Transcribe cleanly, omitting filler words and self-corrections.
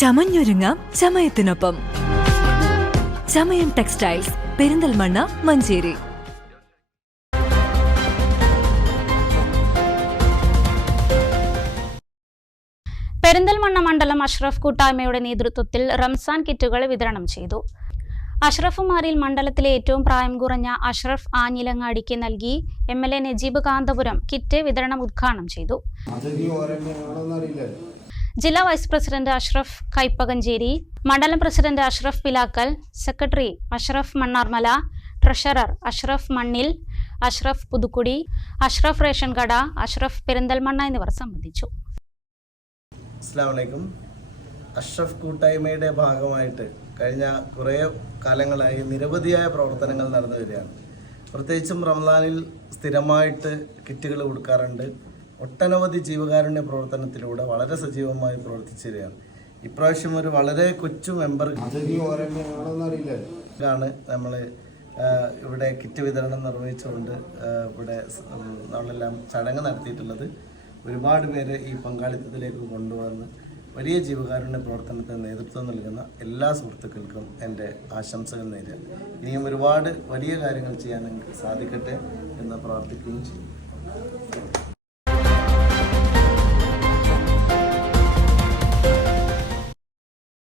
ചമഞ്ഞൊരുങ്ങാം ചമയത്തിനൊപ്പം. ചമയം textiles, Perinthalmanna, Manjeri. Perinthalmanna മണ്ഡലം അഷ്റഫ് കൂട്ടായ്മയുടെ നേതൃത്വത്തിൽ റംസാൻ കിറ്റുകൾ വിതരണം ചെയ്തു. അഷ്റഫുമാരിൽ മണ്ഡലത്തിലെ ഏറ്റവും പ്രായം കുറഞ്ഞ അഷ്റഫ് ആഞ്ഞിലങ്ങാടിക്ക് നൽകി MLA നജീബ് കാന്തപുരം കിറ്റ് വിതരണം ഉദ്ഘാടനം ചെയ്തു. ജില്ലാ വൈസ് പ്രസിഡന്റ് അഷ്റഫ് കൈപ്പകഞ്ചേരി, മണ്ഡലം president Ashraf Pilakkal, secretary Ashraf Mannarmala, treasurer Ashraf മണ്ണിൽ, അഷ്റഫ് പുതുക്കുടി, അഷ്റഫ് റേഷൻ കട, അഷ്റഫ് പെരിന്തൽമണ്ണ എന്നിവർ സംബന്ധിച്ചു. അസ്സലാമു അലൈക്കും. അഷ്റഫ് കൂട്ടായ്മയുടെ ഭാഗമായിട്ട് കഴിഞ്ഞ കുറേ കാലങ്ങളായി നിരവധിയായ പ്രവർത്തനങ്ങൾ നടന്നു വരികയാണ്. പ്രത്യേകിച്ചും റമദാനിൽ സ്ഥിരമായിട്ട് കിറ്റുകൾ കൊടുക്കാറുണ്ട്. ഒട്ടനവധി ജീവകാരുണ്യ പ്രവർത്തനത്തിലൂടെ വളരെ സജീവമായി പ്രവർത്തിച്ചു വരികയാണ്. ഇപ്രാവശ്യം ഒരു വളരെ കൊച്ചു മെമ്പർ ആണ് നമ്മൾ ഇവിടെ കിറ്റ് വിതരണം നിർവഹിച്ചുകൊണ്ട് ഇവിടെ നമ്മളെല്ലാം ചടങ്ങ് നടത്തിയിട്ടുള്ളത്. ഒരുപാട് പേര് ഈ പങ്കാളിത്തത്തിലേക്ക് കൊണ്ടുവന്ന് വലിയ ജീവകാരുണ്യ പ്രവർത്തനത്തിന് നേതൃത്വം നൽകുന്ന എല്ലാ സുഹൃത്തുക്കൾക്കും എൻ്റെ ആശംസകൾ നേരുക. ഇനിയും ഒരുപാട് വലിയ കാര്യങ്ങൾ ചെയ്യാൻ നിങ്ങൾക്ക് സാധിക്കട്ടെ എന്ന് പ്രാർത്ഥിക്കുകയും ചെയ്യും.